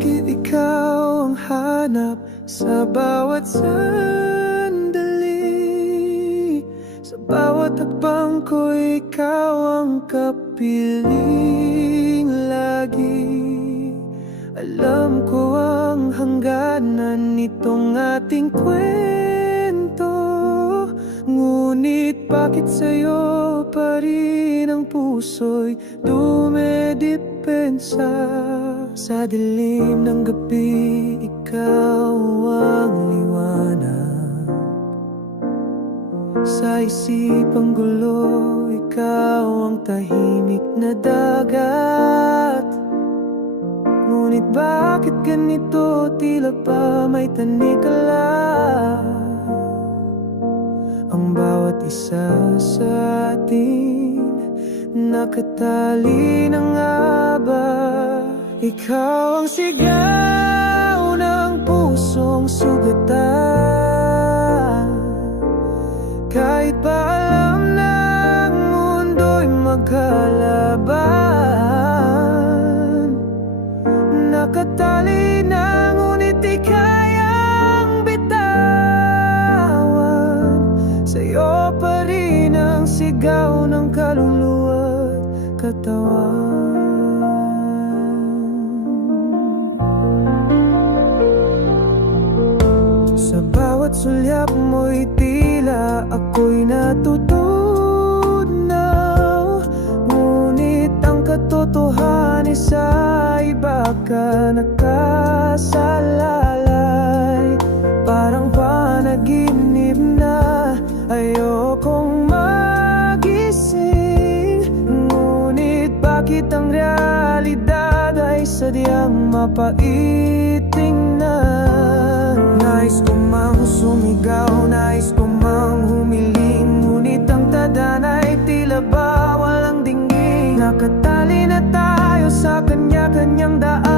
Bakit ikaw ang hanap sa bawat sandali? Sa bawat hakbang ko, ikaw ang kapiling lagi. Alam ko ang hangganan nitong ating kwento, ngunit bakit sa'yo pa rin ang puso'y dumedepensa? Sa dilim ng gabi, ikaw ang liwanag. Sa isipang gulo, ikaw ang tahimik na dagat. Ngunit bakit ganito, tila pa may tanikala? Ang bawat isa sa atin nakatali ng aba. Ikaw ang sigaw ng pusong sugatan. Kahit pa alam ng mundo'y maghalaban, nakatali na ngunit di kayang bitawan. Sa'yo pa rin ang sigaw ng kaluluwa't katawan. Sa bawat sulyap mo'y tila ako'y natutunaw, ngunit ang katotohanan sa iba ka nakasalalay. Parang panaginip na ayokong magising, ngunit bakit ang realidad ay sadyang mapaiting na? Nais ko mang sumigaw, nais ko mang humiling, ngunit ang tadana'y tila ba walang dinggin. Nakatali na tayo sa kanya-kanyang daan.